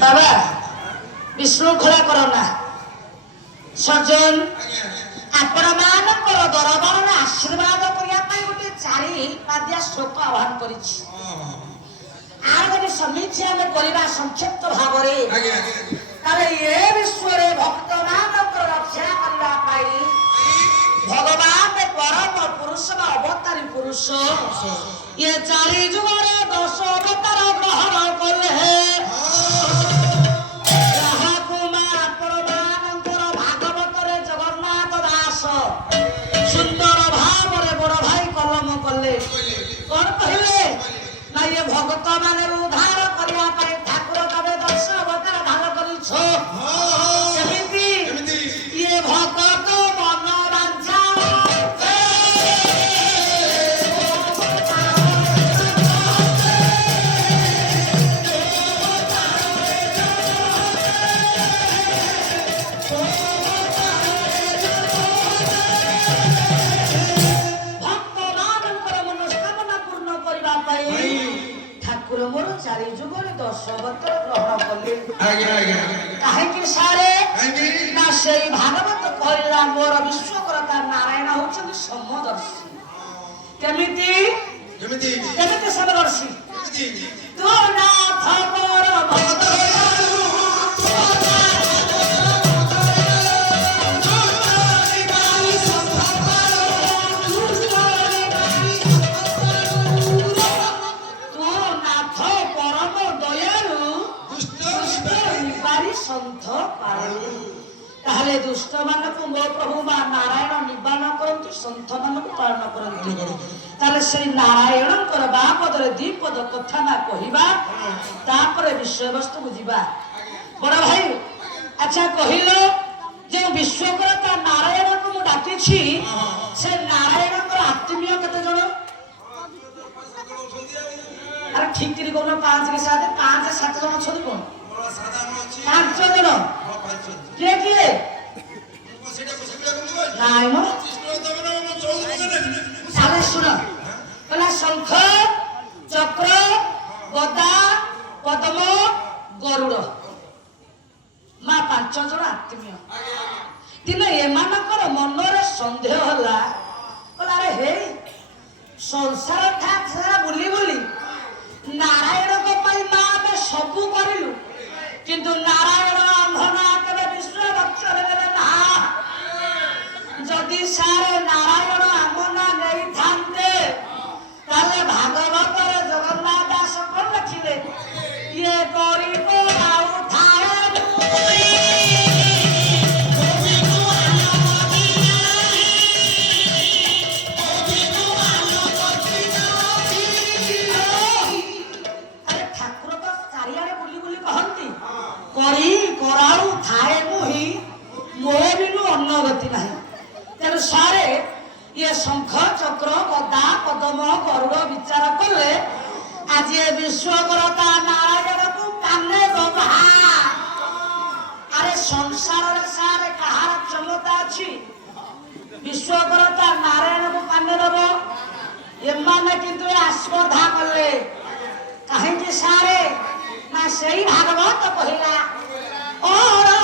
बाबा विशृंखला करना सजन आपण मानकर दरबार आशीर्वाद करने गोटे चारि पादिया श्लोक आह्वान कर समीक्षा करवा संक्षिप्त भाव ये विश्व भक्त मान रक्षा करने भगवान परम पुरुष अवतारी पुरुष ये चारि जुगर 10 अवतार ग्रहण कले सुंदर भाव बड़ भाई कलम कले कौन कहले ना ये भक्त मान उद्धार करने ठाकुर तबे 10 अवतार धारण कर ये भक्त मन बांछा ठाकुर मोर 4 जुगरे 10 अवतार ग्रहण कले कहीं सारे ना से भागवत कहला मोर विश्वकर्ता नारायण होचन समदर्शी केमिति समदर्शी तो नाथ मोर भक्त दुष्ट मान को मो प्रभु मा नारायण निबान करती सन्थ मान को पालन करती से नारायण बापदरे दीपद कथा ना कहवा तापर विषय वस्तु बुझा बड़ भाई अच्छा कहल जो विश्वकर्ता नारायण को मु डाकी से नारायण आत्मीय केते जण अरे ठीक ठीक कहून 5 के साथ 5 7 जन छथि कोन 5 जन किए किए नाइम साले सुन कहला शंख चक्र गदा पद्म गरुड़ मां 5 जन आत्मीय दिन एमानकर मनरे संदेह होला कहला अरे हे संसार ठाक सारा बुली बुली नारायण को पाई मां में सबु करिलु किंतु नारायण अंधना केबे विश्व बक्षर देले ना जदि सारे नारायण आमना नहीं थांते ताले भागवत रे जगन्नाथ दास कोन लिखिले ये गरीब आउ थाए अरे ठाकुर तो चारियारे बुली बुली कहंती करी कराउ थाए मुही मो बिनु अन्न गति नाही तेरे सारे ये शंख चक्र गदा पद्म गरुड़ विचार कले आज ये विश्वकर्ता नारायण को काने दबा अरे संसार रे सारे कहार क्षमता अछि विश्वकर्ता नारायण को काने दबो एमाने किंतु आस्पर्धा कले कहीं के सारे ना सही भागवत कहला और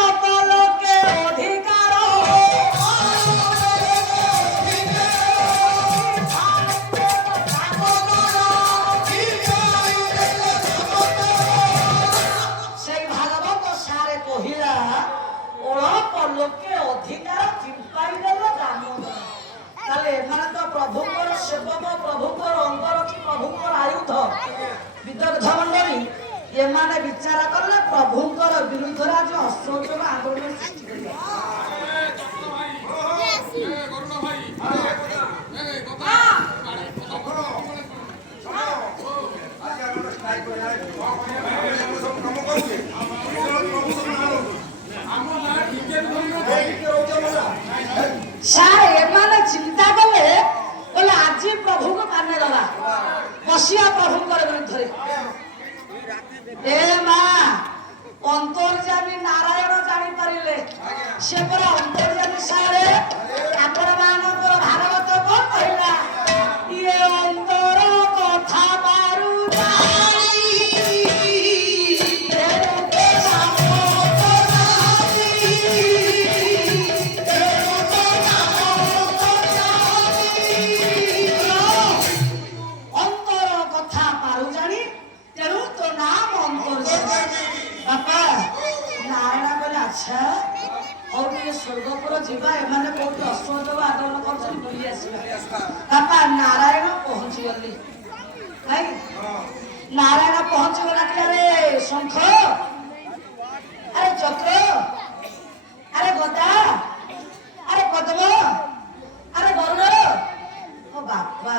କହିଲା ଅଳପ ଲୋକେ ଅଧିକାର ଚିମ୍ପାଇଦେଲେ ଦାମୋଦର। ତାହେଲେ ଏମାନେ ତ ପ୍ରଭୁଙ୍କର ସେବକ, ପ୍ରଭୁଙ୍କର ଅଙ୍ଗରକ୍ଷୀ, ପ୍ରଭୁଙ୍କର ଆୟୁଧ ବିଦଗ୍ଧ ମଣ୍ଡଳୀ। ଏମାନେ ବିଚାର କଲେ ପ୍ରଭୁଙ୍କର ବିରୁଦ୍ଧରେ ଆଜି ଅସହଯୋଗ ଆନ୍ଦୋଳନ ସୃଷ୍ଟି କରିବେ। ଏମାନେ ଚିନ୍ତା କଲେ ବୋଲେ ଆଜି ପ୍ରଭୁଙ୍କୁ କାନେ ଦବା, ବସିବା ପ୍ରଭୁଙ୍କର ବିରୁଦ୍ଧରେ। ଏ ମା ଅନ୍ତର୍ଯାମୀ ନାରାୟଣ ଜାଣିପାରିଲେ, ସେ ପରା ଅନ୍ତର୍ଯାମୀ ସାରେ ଆପଣ ମାନଙ୍କର ଭାଗବତ କଣ କହିଲା? ଇଏ ଅନ୍ତର କଥା ମାରୁ ସ୍ୱର୍ଗପୁର ଯିବା, ଏମାନେ କୋଉଠି ଅସହଯୋଗ ଆନ୍ଦୋଳନ କରୁଛନ୍ତି ବୁଲି ଆସିବା। ବାପା ନାରାୟଣ ପହଞ୍ଚିଗଲି। ଭାଇ ନାରାୟଣ ପହଞ୍ଚିଗଲା କି? ଆରେ ଶଙ୍ଖ, ଆରେ ଚକ୍ର, ଆରେ ଗଦା, ଆରେ ପଦ୍ମ, ଆରେ ଗରୁଡ଼। ଓ ବାପା,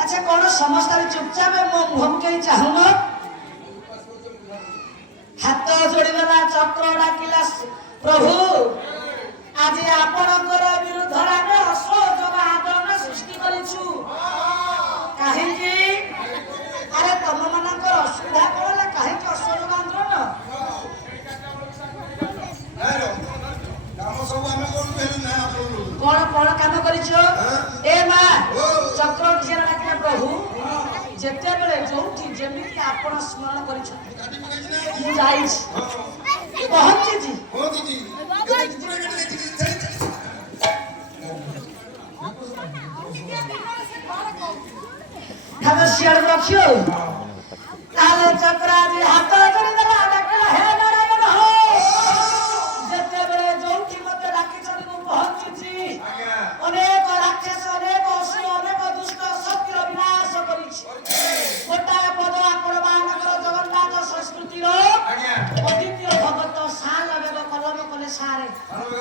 ଆଚ୍ଛା କଣ ସମସ୍ତେ ଚୁପଚାପ ମୋ ମୁହଁକୁ କେହି ଚାହୁଁନ? ହାତ ଯୋଡ଼ିଦେଲା, ଚକ୍ର ଡାକିଲା, ପ୍ରଭୁ ଆଜି ଆପଣଙ୍କର ବିରୁଦ୍ଧରେ ଆମେ ଅସହଯୋଗ ଆନ୍ଦୋଳନ ସୃଷ୍ଟି କରିଛୁ। କାହିଁକି? ଆରେ ତମ ମାନଙ୍କର ଅସୁବିଧା କଣ ହେଲା? କାହିଁକି ଅସହଯୋଗ ଆନ୍ଦୋଳନ? କଣ କଣ କାମ କରିଛ? ଏ ମା ଚକ୍ର ଝିଅ ଡାକିଲା, ପ୍ରଭୁ ଯେତେବେଳେ ଯୋଉଠି ଯେମିତି ଆପଣ ସ୍ମରଣ କରିଛନ୍ତି ମୁଁ ଯାଇଛି, ପହଞ୍ଚିଛି। ହାତ ସିଆଡେ ରଖିବ। ତାହେଲେ ଚକ୍ର ଆଜି ହାତ ଯୋଡ଼ିଦେଲା, ଡାକିଲା, ହେ ନାରାୟଣ ହୋ, ଯେତେବେଳେ ଯୋଉଠି ମତେ ଡାକିଛନ୍ତି ମୁଁ ପହଞ୍ଚିଛି। ଅନେକ ରାକ୍ଷସ, ଅନେକ ଅସୁର, ଅନେକ ଦୁଷ୍ଟ ଶକ୍ତିର ବିନାଶ କରିଛି। ଗୋଟାଏ ପଦ ଆପଣ ମାନଙ୍କର ଜଗନ୍ନାଥ ସଂସ୍କୃତିର ଅଦ୍ୱିତୀୟ ଭଗତ ସାଲ ବେଗ କଲମ କଲେ ସାରେ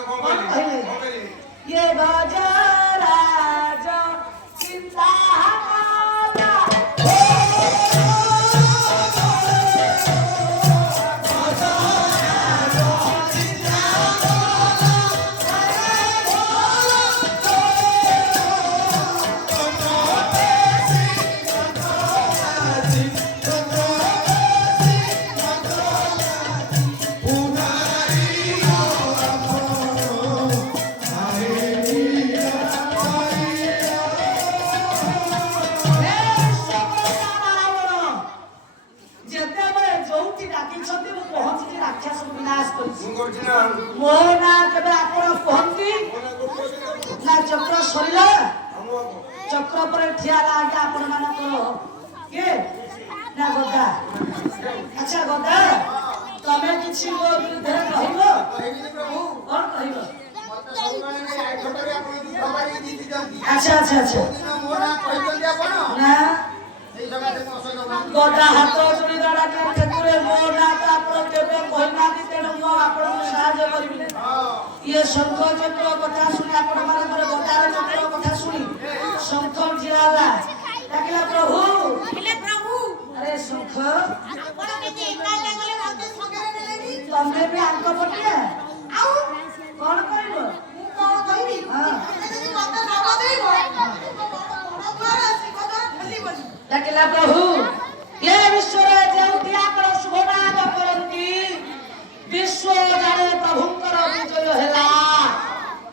କଣ କହିଲେ? ଇଏ ଗଜରାଜ ଚିନ୍ତା ମୋ ନା କେବେ ଆପଣ କୁହନ୍ତି ନା? ଚକ୍ର ସରିଲା, ଚକ୍ର ପରେ ଠିଆ ହେଲା ଆଜ୍ଞା ଆପଣ ମାନଙ୍କର କିଏ ନା ଗଦା। ଆଚ୍ଛା ଗଦା, ତମେ କିଛି ମୋ ବିରୁଦ୍ଧରେ କହିବ? କଣ କହିବ? ଆଚ୍ଛା ଆଚ୍ଛା ଆଚ୍ଛା ନା ଗଦା ହାତ ଯୋଡ଼ି ଡାକିଲା, ଠାକୁରେ ମୋ ନା ତ ଆପଣ କେବେ କହିନାହାନ୍ତି, ତେଣୁ ମୁଁ ଆପଣଙ୍କୁ ସାହାଯ୍ୟ କରିବି। ଇଏ ଶଙ୍ଖ ଚକ୍ର କଥା ଶୁଣି, ଆପଣ ମାନଙ୍କର ଗଦାର ଚକ୍ର କଥା ଶୁଣି ଶଙ୍ଖ ଜିଆଲା ଡାକିଲା, ପ୍ରଭୁ। ଆରେ ଶଙ୍ଖ, ତମେ ବି ଆଙ୍କ ପଟିଆ କଣ କହିବ? ଡାକିଲା, ପ୍ରଭୁ ଏ ବିଶ୍ୱରେ ଯେଉଁଠି ଆପଣ ଶୁଭନାଦ କରନ୍ତି ବିଶ୍ୱ ଜାଣେ ପ୍ରଭୁଙ୍କର ବିଜୟ ହେଲା,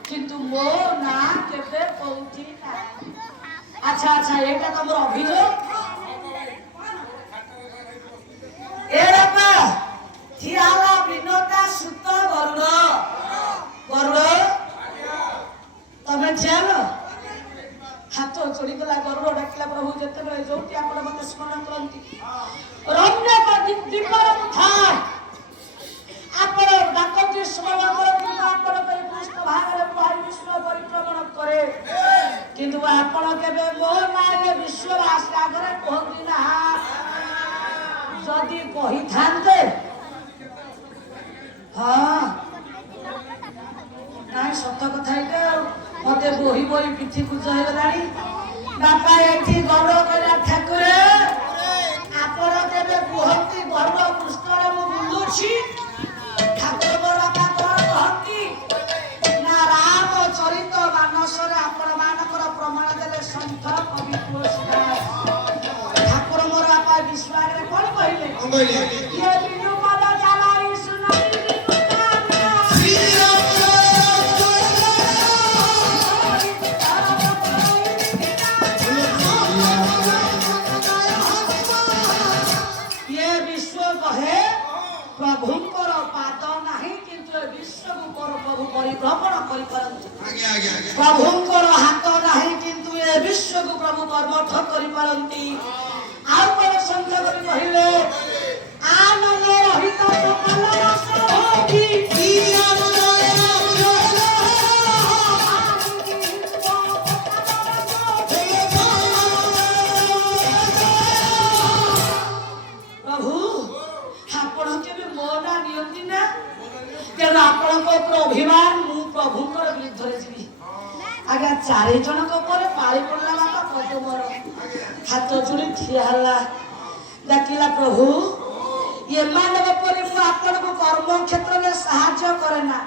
କିନ୍ତୁ ମୋ ନାଁ କେବେ କୋଉଠି ନାହିଁ। ଆଚ୍ଛା ଆଚ୍ଛା, ଏଇଟା ତମର ଅଭିଯୋଗ। ଏ ବାପା ଠିଆ ହେଲା ବିନତା ସୁତ ଗରୁଡ଼। ଗରୁଡ଼ ତମେ ଠିଆ ହେଲ, ହାତ ଯୋଡ଼ିଦେଲା। ଗରୁଡ଼ ଡାକିଲା, ପ୍ରଭୁ ଯେତେବେଳେ ଯୋଉଠି ଆପଣ ମତେ ସ୍ମରଣ ହଁ ନାଇଁ ସତ କଥା ଏଇଟା ମତେ ବୋହି ବୋହି ପିଠି କୁଚ ହେଇଗଲାଣି। ବାପା ଏଠି ଗୌର କହିଲା ଠାକୁର ଆପଣ କେବେ କୁହନ୍ତି ଗୌର ପୃଷ୍ଠରେ ମୁଁ ବୁଲୁଛି? ଠାକୁର ବାପା କଣ କହନ୍ତି ନା ରାମ ଚରିତ ମାନସରେ ଆପଣ ମାନଙ୍କର ପ୍ରମାଣ ଦେଲେ ସନ୍ଥ କବି ତୁଳସୀଦାସ। ଠାକୁର ମୋର ବାପା ବିଶ୍ୱାସରେ କଣ କହିଲେ? ଇଏ ବିନୁ ପଦ ଚାଲାଇ ସୁନାଇ ପ୍ରଭୁଙ୍କର ପାଦ ନାହିଁ କିନ୍ତୁ ଏ ବିଶ୍ୱକୁ ପ୍ରଭୁ ପରିଭ୍ରମଣ କରିପାରନ୍ତି। ପ୍ରଭୁଙ୍କର ହାତ ନାହିଁ କିନ୍ତୁ ଏ ବିଶ୍ୱକୁ ପ୍ରଭୁ କର୍ମଠ କରିପାରନ୍ତି। ଆଉ କଣ ସନ୍ଥ କରି କହିଲେ ଆନନ୍ଦ ରହିତ ତେଣୁ ଆପଣଙ୍କ ଉପରେ ଅଭିମାନ ମୁଁ ପ୍ରଭୁଙ୍କର ବିରୁଦ୍ଧରେ ଯିବି। ଆଜ୍ଞା 4 ଜଣଙ୍କ ଉପରେ ପାଳି ପଡିଲା ବାପା ପଦମର ହାତ ଯୋଡ଼ି ଠିଆ ହେଲା ଡାକିଲା ପ୍ରଭୁ ଏମାନଙ୍କ ପରେ ମୁଁ ଆପଣଙ୍କୁ କର୍ମ କ୍ଷେତ୍ରରେ ସାହାଯ୍ୟ କରେ ନା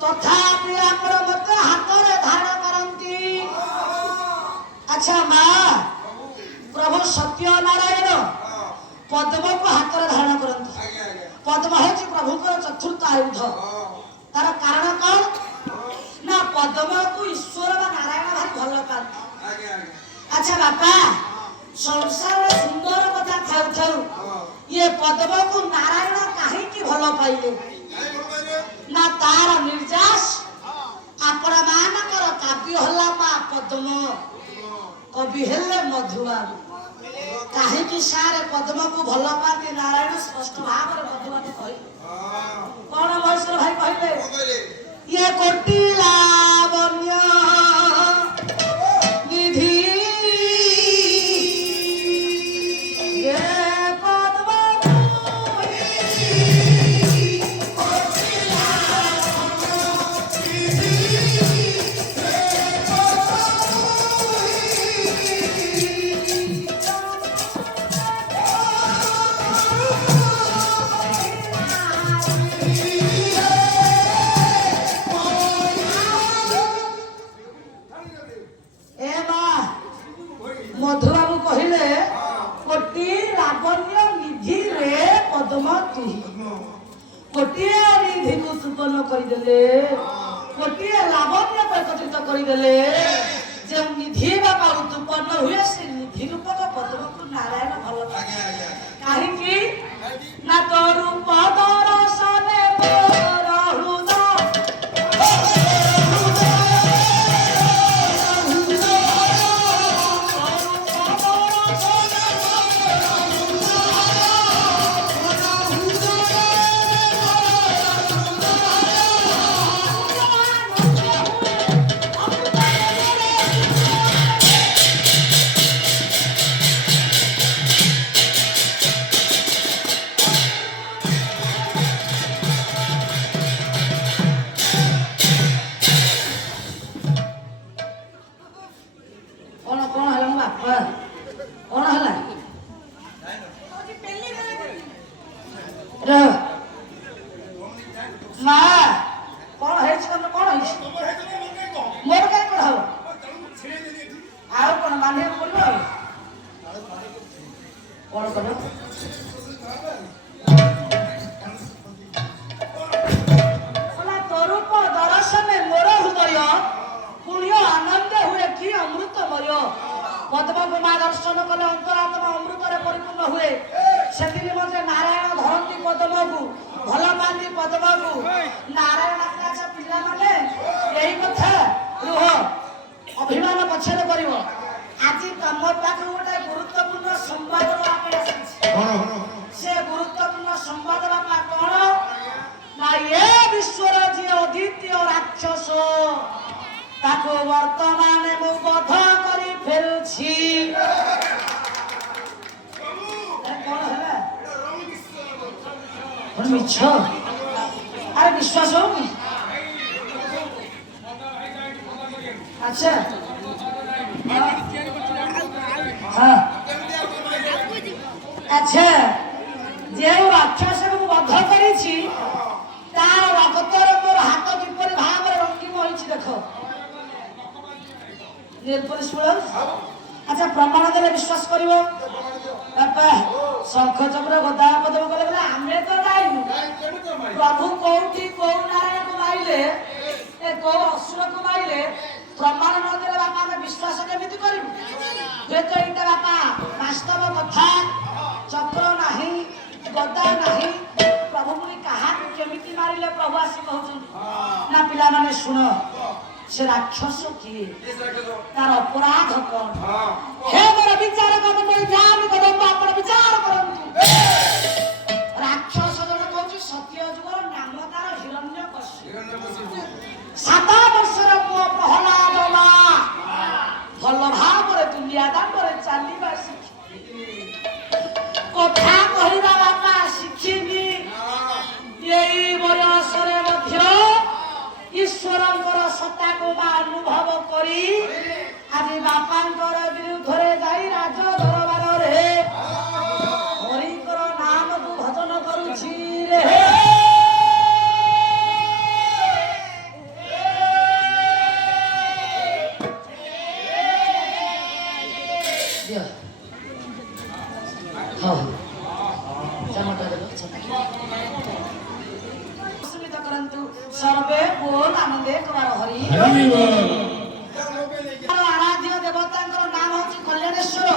ତଥାପି ଆପଣ ମତେ ହାତରେ ଧାରଣ କରନ୍ତି। ଆଚ୍ଛା ମା ପ୍ରଭୁ ସତ୍ୟନାରାୟଣ ପଦ୍ମକୁ ହାତରେ ଧାରଣ କରନ୍ତି। ପଦ୍ମ ହେଉଛି ପ୍ରଭୁଙ୍କର ଚତୁର୍ଥ ଆୟୁଧ। ତାର କାରଣ କଣ ନା ପଦ୍ମକୁ ଈଶ୍ୱର ବା ନାରାୟଣ ଭାରି ଭଲ ପାଆନ୍ତି। ଆଚ୍ଛା ବାପା ସଂସାରରେ ସୁନ୍ଦର କଥା ଥାଉ ଥାଉ ଇଏ ପଦ୍ମକୁ ନାରାୟଣ କାହିଁକି ଭଲ ପାଇଲେ ନା ତାର ନିର୍ଯାସ ଆପଣ ମାନଙ୍କର କାବ୍ୟ ହେଲା ମା ପଦ୍ମ କବି ହେଲେ ମଧୁବାବୁ। କାହିଁକି ସାରେ ପଦ୍ମକୁ ଭଲ ପାଆନ୍ତି ନାରାୟଣ ସ୍ପଷ୍ଟ ଭାବରେ ମଧୁବାବୁ କହିଲେ କଣ ମହେଶ୍ୱର ଭାଇ କହିଲେ ଇଏ କୋଟି ଲାବଣ୍ୟ ନିଧି ମଧୁବାବୁ କହିଲେ କୋଟି ଲାବଣ୍ୟ ନିଧିରେ ପଦ୍ମ ତୁହି ଗୋଟିଏ ନିଧିକୁ ସୁପନ କରିଦେଲେ ଗୋଟିଏ ଲାବଣ୍ୟ ଏକତ୍ରିତ କରିଦେଲେ ଯେଉଁ ନିଧି ବାପା ଉତ୍ପନ୍ନ ହୁଏ ସେ ନିଧି ରୂପକ ପଦ୍ମକୁ ନାରାୟଣ ଭଲ ପାଏ। କାହିଁକି ନା ତୋ ରୂପ ଦର୍ଶନେ ମୋର ହୃଦୟ ମା କଣ ହେଇଛି ତମର କଣ ହେଇଛି ମୋର କାହିଁ କଣ ହବ ଆଉ କଣ ମାନିବାକୁ ପଡିବ କଣ କର ତୋରୂପ ଦର୍ଶନେ ମୋର ହୃଦୟ ପୁଣ୍ୟ ଆନନ୍ଦ ହୁଏ କି ଅମୃତମୟ। ପଦ୍ମକୁ ମା ଦର୍ଶନ କଲେ ଅନ୍ତରାତ୍ମା ଅମୃତରେ ପରିପୂର୍ଣ୍ଣ ହୁଏ। ସେଥି ନିମନ୍ତେ ନାରାୟଣ ଧରନ୍ତି ପଦ୍ମକୁ ଭଲ ପାଆନ୍ତି ପଦ୍ମକୁ ନାରାୟଣ ପିଲାମାନେ ଏଇ କଥା ରୁହ ଅଭିମାନ ପଛରେ କରିବ। ଆଜି ତମ ପାଖକୁ ଗୋଟେ ଗୁରୁତ୍ୱପୂର୍ଣ୍ଣ ସମ୍ବାଦ ସେ ଗୁରୁତ୍ୱପୂର୍ଣ୍ଣ ସମ୍ବାଦ ବାପା କଣ ନା ଏ ବିଶ୍ୱର ଯିଏ ଅଦ୍ୱିତୀୟ ରାକ୍ଷସ ତାକୁ ବର୍ତ୍ତମାନ ମୁଁ ବଧ କରି ଫେରୁଛି। କଣ ହେଲା ମିଛ कथार विश्वास होगी अच्छा हाँ अच्छा जे राक्षस को बध करिछि तार रक्तर मोर हाथ किपर भाव रंगीन होइछि देखो निर्पोलिस पुलिस अच्छा प्रमाण देले विश्वास करिवो बापा शंख चक्र गदा पदम कले बोले आमे तो जाइनु प्रभु कोठी को नारायण को माइले ए को असुर को माइले प्रमाण न देले बापा में विश्वास केमिति करिवु जे तो इटा बापा वास्तव कथा चक्र नाही गदा नाही प्रभु मुनि कहा केमिति मारिले प्रभु आसी कहउछन ना पिला माने सुनो से राक्षस किए तार अपराध कौन हे मोर विचार कर मैं ज्ञान कदम आपण विचार करंतु राक्षस जन कहउछि सत्य जुगर नाम तार हिरण्यकश्यप 7 वर्षर पुओ प्रहलाद मा भल भाव रे दुनिया दांडरे चालीबा शिखि कथा कहिबा बापा शिखिनी एई बयसरे मध्य ईश्वरंकर सत्ता को अनुभव करी आज बापांकर विरुद्ध रे जाई राज दरबार रे हरिकर नाम को भजन करूछि रे सर्वे बोल आनंदे कुमार हरि आराध्य देवतांकर नाम होची कल्याणेश्वर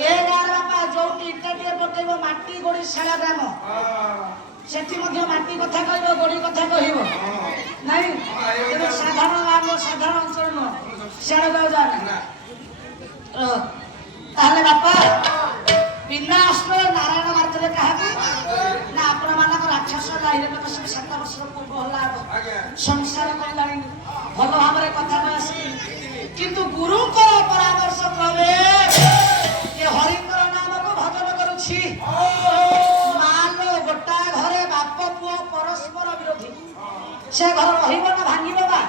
ये गार बापा जोटी इटाटिए पटेबो माटी गोड़ी शाला ग्राम सेठी मध्य माटी कथा कहबो गोड़ी कथा कहबो नहीं तेरे साधारण गाम साधारण अंचल न सेड गाव जाना ताले बापा बिना अस्त्र नारायण मारतले काहे ना आपण मानक राक्षस लाइले न कसे 7 वर्ष पूर्व होला संसार कल्याणी भल भाबरे कथा आसी किंतु गुरुंकर परामर्श क्रमे ये हरिकर नाम को भजन करूछि मानो गोटा घरे बाप पुओ परस्पर विरोधी से घर रहिबो ना भांगिबो बा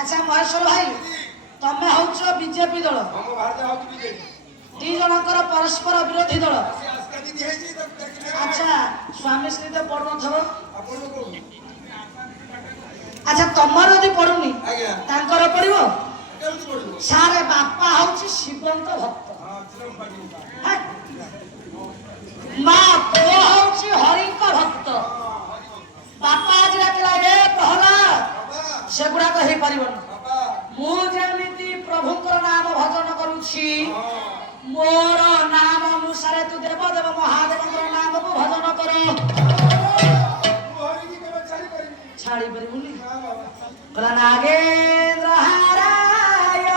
अच्छा महेश्वर भाई तमे होछ बीजेपी दल हम भारत होछ बीजेपी दी जनकर परस्पर विरोधी दल अच्छा स्वामी श्री तो पढ़ नथबो अच्छा तमर यदि पढ़ुनी तांकर पढ़िबो सारे बापा होछि शिवंत भक्त मां पुओ होछि हरिक भक्त बापा आज डाकिला रे प्रहलाद सेगुडा कहि परिबन मु जेमिति प्रभुकर नाम भजन करूछि मोर नाम अनुसार तू देव देव महादेव नाम को भजन कर छाड़ी परिबुनी कला नागेंद्र हाराय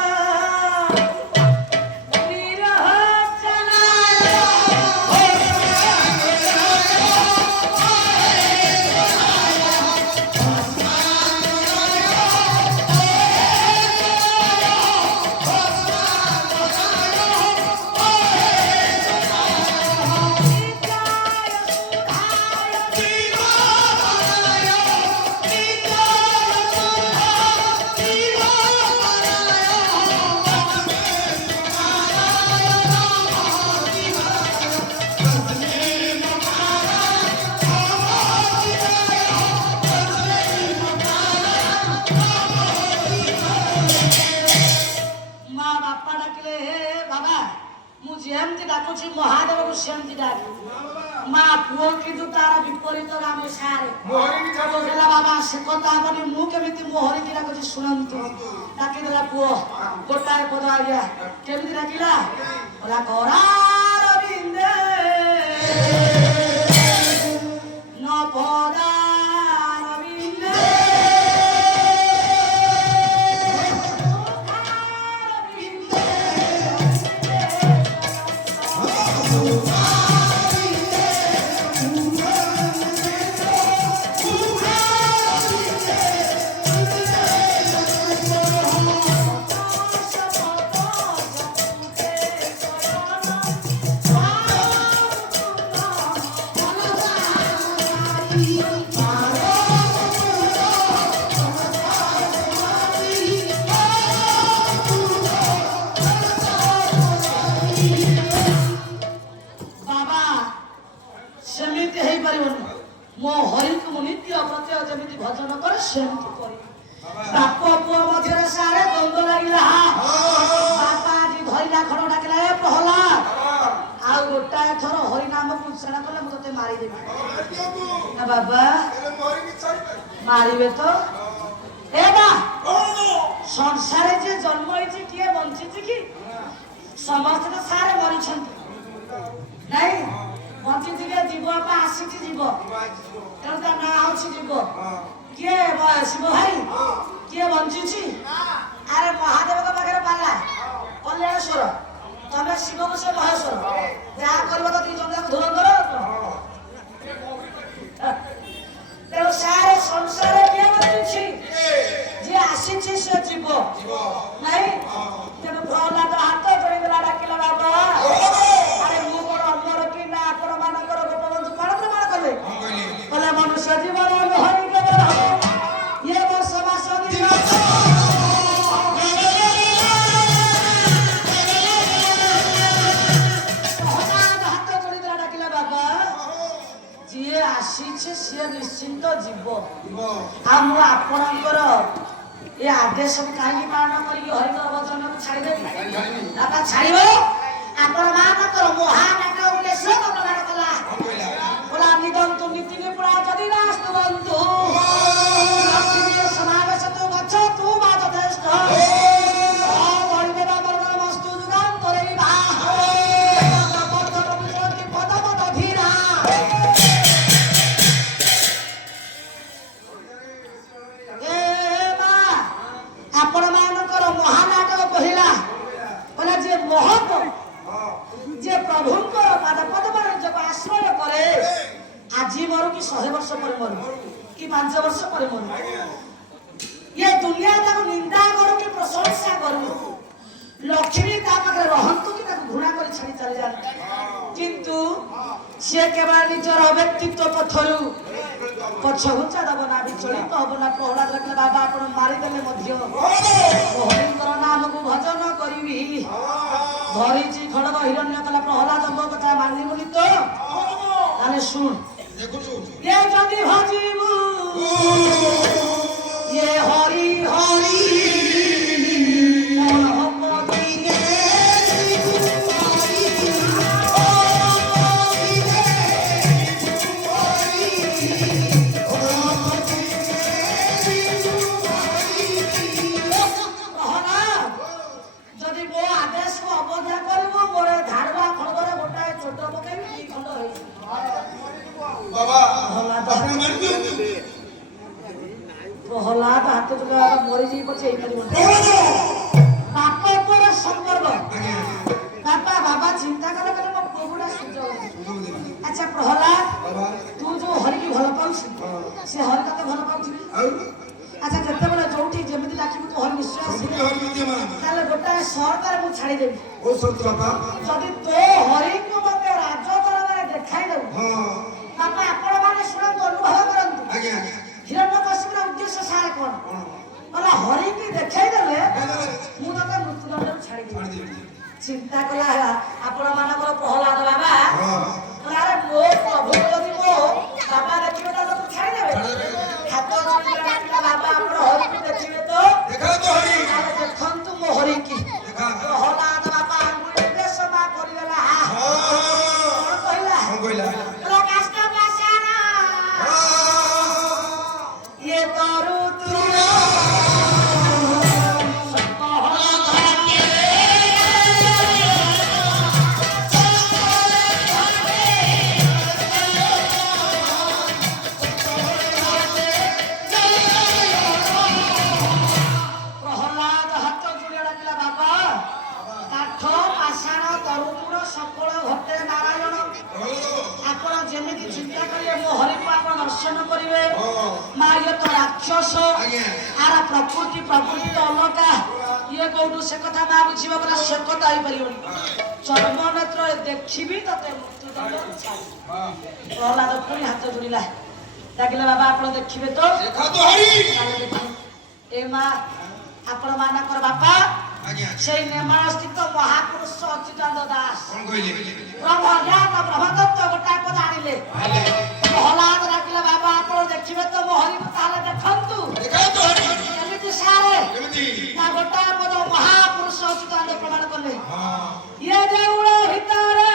महादेव को सेमती डाक मां पुओ किंतु तार विपरीत नाम सारे मोहरी की छाबो गेला बाबा से कथा बनी मु केमिति मोहरी की डाक सुनंतु डाकी देला पुओ गोटाए पद आइया केमिति डाकिला ओला करार बिंदे न पदार बिंदे Thank you. ସେମିତି ହେଇପାରିବନି। ମୋ ହରିକୁ ମୁଁ ନିତ୍ୟ ପ୍ରତ୍ୟୟ ଯେମିତି ଭଜନ କରେ ସେମିତି କରିବି। ବାପ ପୁଅ ମଧ୍ୟରେ ସାରେ ଦ୍ୱନ୍ଦ୍ୱ ଲାଗିଲା। ବାପା ଆଜି ଧଇଲା ଖଡ ଡାକିଲା ଏ ପ୍ରହ୍ଲାଦ ଆଉ ଗୋଟାଏ ଥର ହରି ନାମକୁ ଉଚ୍ଚାରଣ କଲେ ମୁଁ ତତେ ମାରିଦେବି। ନା ବାବା ମାରିବେ ତ? ଏ ବା ସଂସାରେ ଯିଏ ଜନ୍ମ ହେଇଛି କିଏ ବଞ୍ଚିଛି କି? ସମସ୍ତେ ତ ସାରେ ମରିଛନ୍ତି ନାଇଁ। ବଞ୍ଚିଛି କିଏ? ଜୀବ ବାପା ଆସିଛି ଜୀବ, ତେଣୁ ତା ନାଁ ହଉଛି ଜୀବ। କିଏ? ଶିବ ଭାଇ। କିଏ ବଞ୍ଚିଛି? ଆରେ ମହାଦେବଙ୍କ ପାଖରେ ପାଲା କଲ୍ୟାଣେଶ୍ୱର, ତମେ ଶିବକୁ ସେ ମହେଶ୍ୱର। ଯାହା କରିବ ତ ଦି ଜଣ ଯାକ ଧୁରନ୍ଧର। ତେଣୁ ସାରେ ସଂସାରରେ କିଏ ବଞ୍ଚିଛି? ଯିଏ ଆସିଛି ସେ ଯିବ ନାଇଁ। ତେଣୁ ପ୍ରହ୍ଲାଦ ହାତ ଯୋଡ଼ିଦେଲା, ଡାକିଲା ବାବା ଆରେ ମୁଁ କଣ ଅମର କି ନା ଆପଣ ମାନଙ୍କର ଗୋପବନ୍ଧୁ କଣ ପ୍ରମାଣ କଲେ? କହିଲେ ମନୁଷ୍ୟ ଜୀବନ ହରି କେବଳ ଇଏ ବର୍ଷ ମାସ ଦିନ ହାତ ଯୋଡ଼ିଦେଲା, ଡାକିଲା ବାବା ଯିଏ ଆସିଛି ସିଏ ନିଶ୍ଚିନ୍ତ ଯିବ। ଆଉ ମୁଁ ଆପଣଙ୍କର ଏ ଆଦେଶକୁ କାହିଁକି ପାଳନ କରିକି ହରିଙ୍କ ଭଜନକୁ ଛାଡ଼ିଦେବି? ବାପା ଛାଡ଼ିବ? ଆପଣ ମାନଙ୍କର ମହାନାଟ ଉଦ୍ଦେଶ୍ୟ ପ୍ରମାଣ କଲା। ବୋଲା ନିଦନ୍ତୁ ନୀତି ନିପୁଣା ଯଦି ରାସ୍ତୁ ବନ୍ଧୁ ଲକ୍ଷ୍ମୀ ସମାବେଶ ତୁ ଗଛ ତୁ ବା ଯଥେଷ୍ଟ ଆପଣ ମାନଙ୍କର ମହାନାଟକ କହିଲା। କହିଲା ଯିଏ ମହତ ଯିଏ ପ୍ରଭୁଙ୍କର ପାଦ ପଦ୍ମରେ ନିଜକୁ ଆଶ୍ରୟ କରେ ଆଜି ମରୁ କି 100 ବର୍ଷ ପରେ ମରୁ କି 5 ବର୍ଷ ପରେ ମରୁ, ये दुनिया ताको निंदा करू कि प्रशंसा करू, लक्ष्मी ता पाखे रहंतु कि ताको घृणा करी छाड़ी चली जाते, किंतु से केवल निजर व्यक्तित्व पथरु पछ घुचा दब ना विचलित हब ना। प्रहलाद रखले बाबा आपण मारी देले मध्य हरिंकर नाम को भजन करिवि धरी जी खड़ग हिरण्य कला प्रहलाद मो कथा मानिमुनि तो ताले सुन ये जदि भजिबु ये हरि हरि मन हपति गे जदि मो आदेश को अवज्ञा करबो मोरे धाड़वा खड़गरे गोटाए छोट पकेबी दी खंड होई बाबा अपने मार दियो प्रहलाद हाथ चुका मरी जी पछे एई परिबन बाप पर संपर्क बाबा बाबा चिंता करे करे मो प्रभुडा सुजो। अच्छा प्रहलाद तू जो हरि की भल पाउछ से हरि कते भल पाउछ? अच्छा जते बेले जोठी जेमिति डाकिबु तो हरि निश्चय आसी ताले गोटाए सरकार मु छाड़ी देबी। ओ सत बाबा जदि तो हरि को मते राज दरबार देखाई देबु बाबा आपण माने सुनंतु अनुभव करंतु आज्ञा हिरण्यकशिपुर उद्देश्य सारे कोन बोला हरि की देखाई देले मु तते मृत्युदंड छाड़ी देबी। चिंता कला आपण मानकर प्रहलाद बाबा अरे मो प्रभु जदि मो बाबा देखिबे त छाड़ी देबे हाथ जोड़ी डाकिला बाबा आपण हरि को देखिबे तो देखा तो हरि देखंतु मो हरि की प्रहलाद बाबा अंगुली उद्देश्य मा करि देला कोन कहला प्रकाश का पासाना ये तोरु तुरा दर्शन करिवे मारिय तो राक्षस आरा प्रकृति प्रकृति तो अलगा ये कोडू से कथा मा बुझिबा बरा से कथा आई परियोनी चर्म नेत्र देखिबी तते मृत्युदंड छाड़ी प्रहलाद पुनी हाथ जोड़िला डाकिला बाबा आपण देखिबे तो देखा तो हरि ए मा आपण मानकर बापा সেই নেমাଳ ସ୍ଥିତ ମହାପୁରୁଷ ଅଚ୍ୟୁତାନନ୍ଦ ଦାସ ବ୍ରହ୍ମଜ୍ଞାନ ବ୍ରହ୍ମତତ୍ତ୍ୱ ଗୋଟାଏ ପଦ ଆଣିଲେ। ପ୍ରହ୍ଲାଦ ଡାକିଲେ ବାବା ଆପଣ ଦେଖିବେ ତ ମୋ ହରିକୁ, ତାହେଲେ ଦେଖନ୍ତୁ। କେମିତି ସାରେ ନା ଗୋଟାଏ ପଦ ମହାପୁରୁଷ ଅଚ୍ୟୁତାନନ୍ଦ ପ୍ରମାଣ କଲେ। ଇଏ ଦେଉଳ ଭିତରେ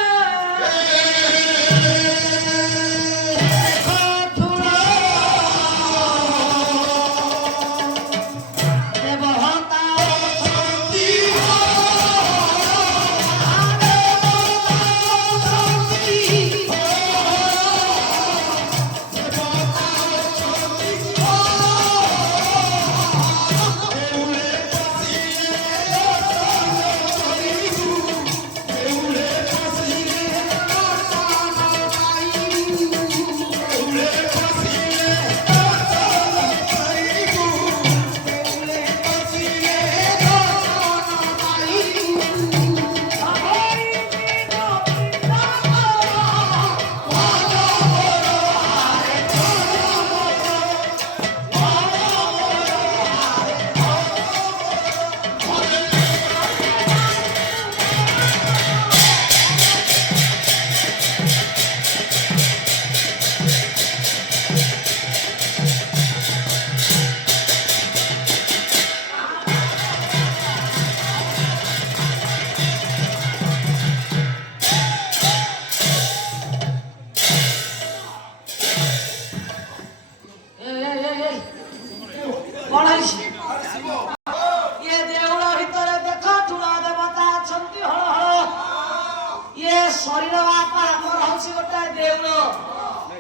ଶରୀର ବାପା ଆମର ହଉଛି ଗୋଟେ ଦେଉଳ।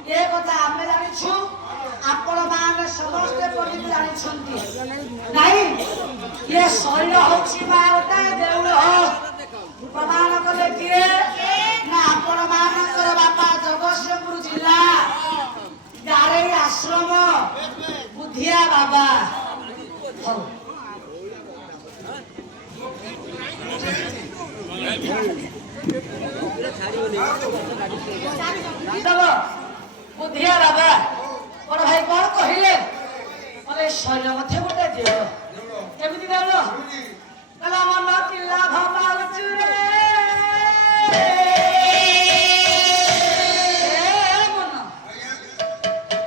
ଏ କଥା ଆମେ ଜାଣିଛୁ, ଆପଣ ମାନେ ସମସ୍ତେ ପଣ୍ଡିତ ଜାଣିଛନ୍ତି ନାଇଁ? ଏ ଶରୀର ହଉଛି ମା ଗୋଟେ ଦେଉଳ। ପ୍ରମାଣ କଲେ କିଏ ନା ଆପଣ ମାନଙ୍କର ବାପା ଜଗତସିଂହପୁର ଜିଲ୍ଲା ଗାରେଇ ଆଶ୍ରମ ବୁଧିଆ ବାବା। ବୁଧିଆ ବାବା ବଡ ଭାଇ କଣ କହିଲେ? ଶୈଳ ମଧ୍ୟ ଗୋଟେ ଦେଉଳ। କେମିତି ଦେଉଳ? କହିଲା ମନ କିଲା ଭବାଚୁରେ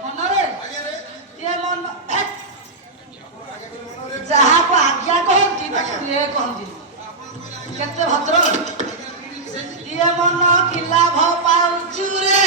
ମନରେ ଇଏ ମନ ଯାହାକୁ ଆଜ୍ଞା କହନ୍ତି ତାକୁ ଇଏ କହନ୍ତି। କେତେ ଭଦ୍ର! ଇଏ ମନ କିଲା ଭବାଚୁରେ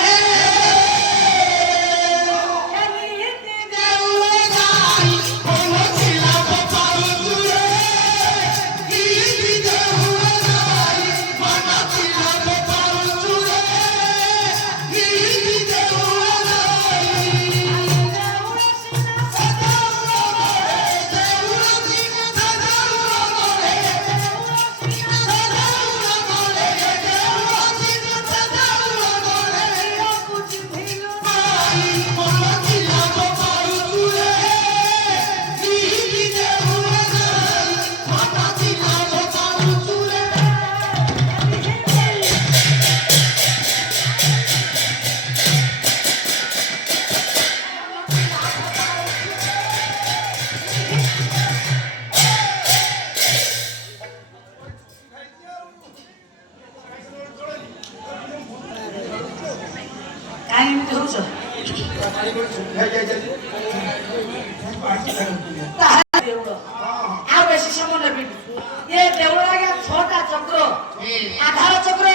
आधार चक्र,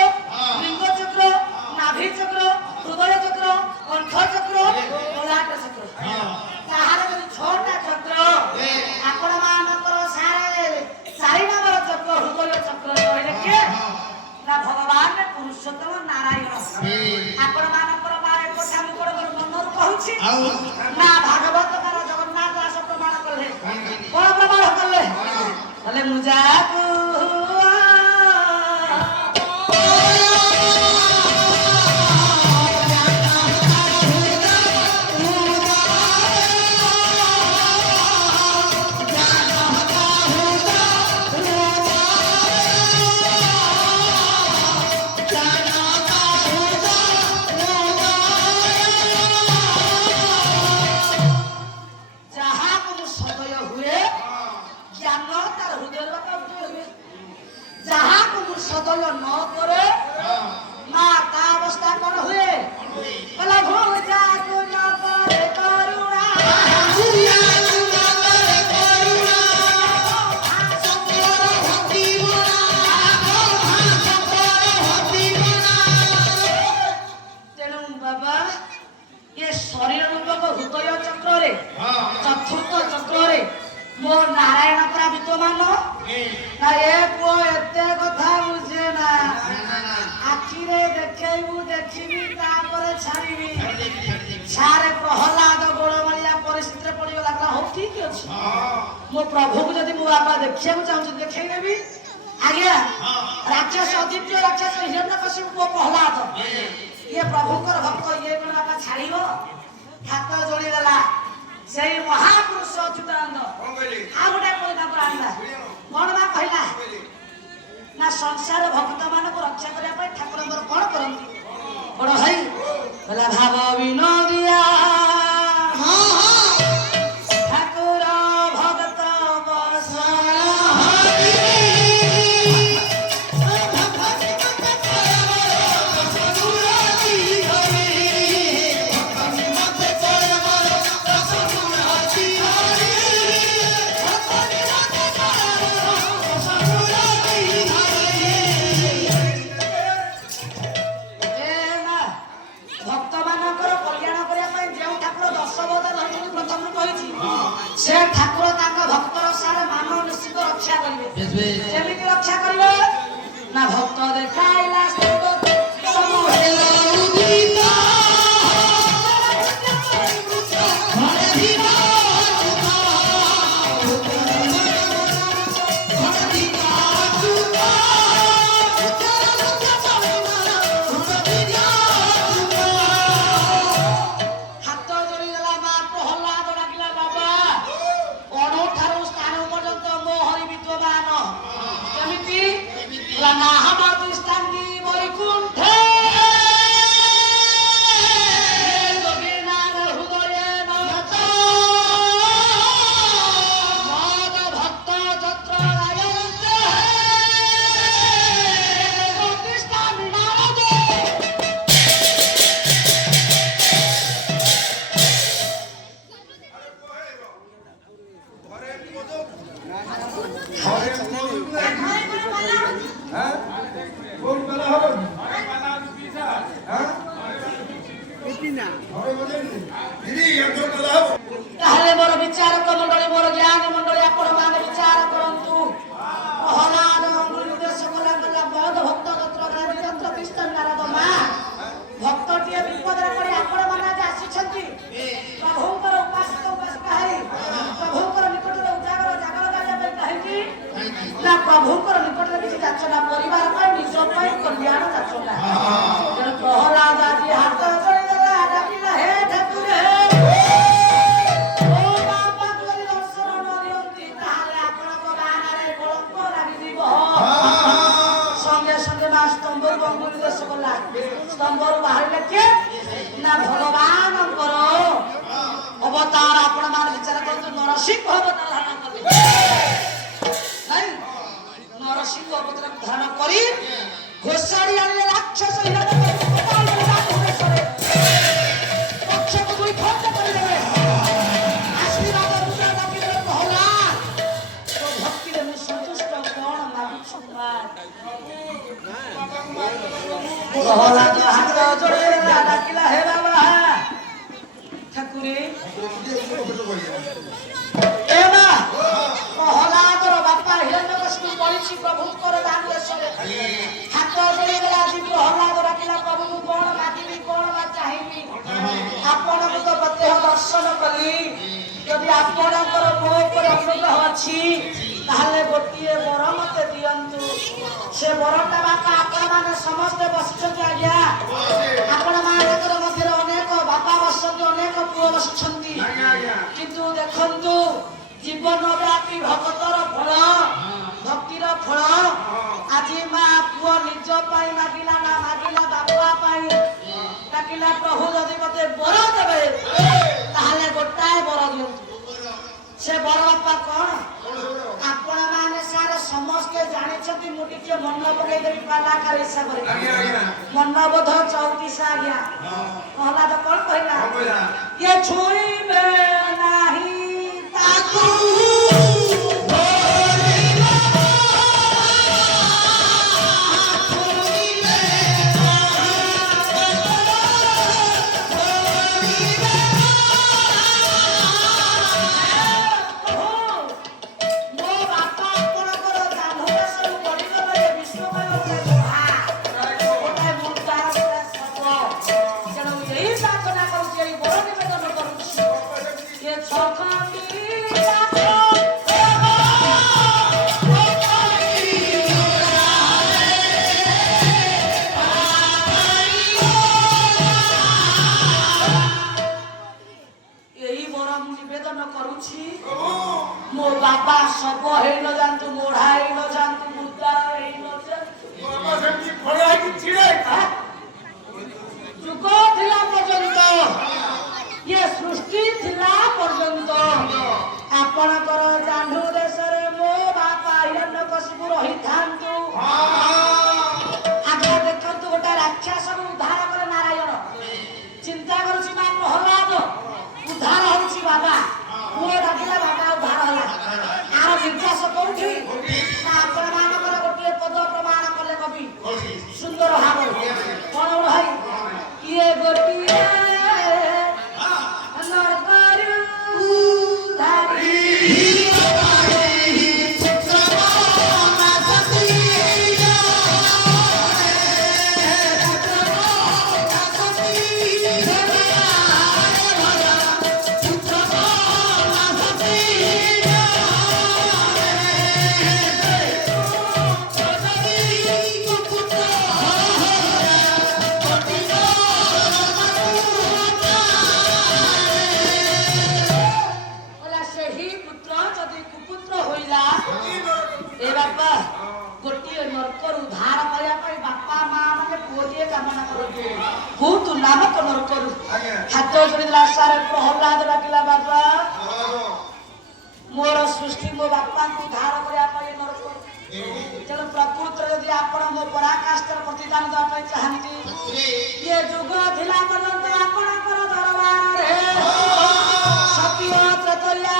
लिंग चक्र, नाभि चक्र, हृदय चक्र, कंठ चक्र, ललाट चक्र। ताहार जो छोटा चक्र आपण मानकर सारे चारि नंबर चक्र हृदय चक्र कहले के ना भगवान पुरुषोत्तम नारायण। आपण मानकर बारे कथा मु कोड मनर कहूछि ना भागवत कर जगन्नाथ दास प्रमाण करले। कोन प्रमाण करले? बोले मुजाकू ଶରୀର ରୂପକ ହୃଦୟ ଚକ୍ରରେ ଚତୁର୍ଥ ଚକ୍ରରେ ମୋ ନାରାୟଣ ପରା ବିଦ୍ୟମାନ ନା ଏ ପୁଅ ଏତେ କଥା ବୁଝେ ନା ଆଖିରେ ଦେଖେଇବୁ ଦେଖିବି ତାପରେ ଛାଡ଼ିବି ସାରେ ପ୍ରହ୍ଲାଦ ଗୋଳମାଳିଆ ପରିସ୍ଥିତିରେ ପଡ଼ିଗଲା ହଉ ଠିକ ଅଛି ମୋ ପ୍ରଭୁକୁ ଯଦି ମୋ ବାପା ଦେଖିବାକୁ ଚାହୁଁଛନ୍ତି ଦେଖେଇ ଦେବି ଆଜ୍ଞା ରାକ୍ଷସ ଅଦିତ୍ୟ ରାକ୍ଷସ ହିରଣ୍ୟକଶିପୁ ପୁଅ ପ୍ରହ୍ଲାଦ ଇଏ ପ୍ରଭୁଙ୍କର ଭକ୍ତ ଇଏ କଣ ବାପା ଛାଡ଼ିବ ହାତ ଯୋଡ଼ିଦେଲା ସେଇ ମହାପୁରୁଷ ଅଚ୍ୟୁତାନନ୍ଦ ଆଉ ଗୋଟେ କହିଲା ଆଣିଲା କଣ ବା କହିଲା ନା ସଂସାର ଭକ୍ତ ମାନଙ୍କୁ ରକ୍ଷା କରିବା ପାଇଁ ଠାକୁରଙ୍କର କଣ କରନ୍ତି ବଡ ଭାଇ କହିଲା ଭାବ ବିନୋଦିଆ ଠାକୁର ଭକ୍ତ ସେ ଠାକୁର ତାଙ୍କ ଭକ୍ତର ସାରା ମାନ ନିଶ୍ଚିତ ରକ୍ଷା କରିବେ କେମିତି ରକ୍ଷା କରିବେ ନା ଭକ୍ତ ଦେଖାଇଲା ତାହେଲେ ମୋର ବିଚାରକ ମଣ୍ଡଳୀ ମୋର ଜ୍ଞାନ ମଣ୍ଡଳୀ ଆପଣ ମାନେ ବିଚାର କରନ୍ତୁ ପ୍ରହ୍ଲାଦ ନିର୍ଦ୍ଦେଶ କଲା ବୌଦ୍ଧ ଭକ୍ତ ଯନ୍ତ୍ର ତିଷ୍ଠ ନାରଦ ମା ଭକ୍ତଟିଏ ବିପଦରେ ପଡ଼ି ଆପଣ ମାନେ ଆଜି ଆସିଛନ୍ତି ପ୍ରଭୁଙ୍କର ଉପାସିକା ହେଇ ପ୍ରଭୁଙ୍କର ନିକଟରେ ଉଜାଗର ଜାଗର କରିବା ପାଇଁ କାହିଁକି ନା ପ୍ରଭୁଙ୍କର ନିକଟରେ କିଛି ଯାଚନା ପରିବାର ପାଇଁ ନିଜ ପାଇଁ କଲ୍ୟାଣ ଯାଚନା ତେଣୁ ପ୍ରହ୍ଲାଦ ଆଜି ହାତ ଯୋଡ଼ିଦେଲା ଡାକିଲା ହେ ଠାକୁର स्तंभर बाहर किए ना भगवानଙ୍କର अवतार आपण मान विचार करतो नरसिंह अवतार धारण करले नहीं नरसिंह अवतार धारण करी घोषाड़ी आले राक्षस पक्ष को दुई खंड कर देवे आशीर्वाद रुद्र डाकी देवे प्रहलाद तो भक्ति रे संतुष्ट कोन मागुछु प्रहलाद हाथ जोड़े डाकिला हे बाबा ठाकुरे ए बा प्रहलादर बापा हिरण्यकशिपु पड़िछि प्रभुकर दान देशरे हाथ जोड़े आज प्रहलाद डाकिला प्रभु कोन मागिबी कोन बा चाहिबी आपण को तो प्रत्येक दर्शन कली यदि आपणकर मो ऊपर अनुग्रह अछि ताहले गोटिए वर मते दियंतु से वरटा बापा आपण माने समस्त बसिछथि आज्ञा आपण मानकर मध्य अनेक बापा बसछथि अनेक पुओ बसिछथि किंतु देखंतु जीवन व्यापी भक्तर फल भक्तिर फल आज मा पुओ निज पाई मागिला ना मागिला बापा पाई डाकिला प्रभु यदि मते वर देबे ताहले गोटाए वर दियंतु से वर बापा कोन आपण माने सारे समस्त जाने छथि मु टिके मन पकई देबी कलाकार हिसाब रे मनबोध 34 आज्ञा कहला तो कोन कहला ये छुईबे नाही ताकू Yeah. ପ୍ରାର୍ଥନା କରୁଛି ଏଇ ବର ନିବେଦନ କରୁଛି ଏ ଛଖଣ୍ଡି मो बाबा सब हेन जानतु मोढ़ा हेन जानतु मुद्दा हेन जुग थिला पर्यंत ये सृष्टि थिला पर्यंत आपणकर जांढु देश रे मो बापा हिरण्यकशिपु रही थांतु आगे देखंतु गोटा राक्षस उद्धार करे नारायण चिंता करूची मा प्रहलाद उद्धार होउची बाबा पुओ डाकिला बाबा उद्धार होला आर विकास कोठी ना आपण मानकर गोटे पद प्रमाण कले कवि सुंदर भाव कोन भाई ये गोटिए नरकरु धारी नामक नरकरु हाथ जोड़ीला सारे प्रहलाद डाकिला बाबा मोर सृष्टि मो बापा को उद्धार करिया पई नरकरु चलो प्रकृति यदि आपण मो पराकाष्ठर प्रतिदान दवा पई चाहंती ये जुग थिला पर्यंत आपण कर दरबार रे सत्य त्रतल्या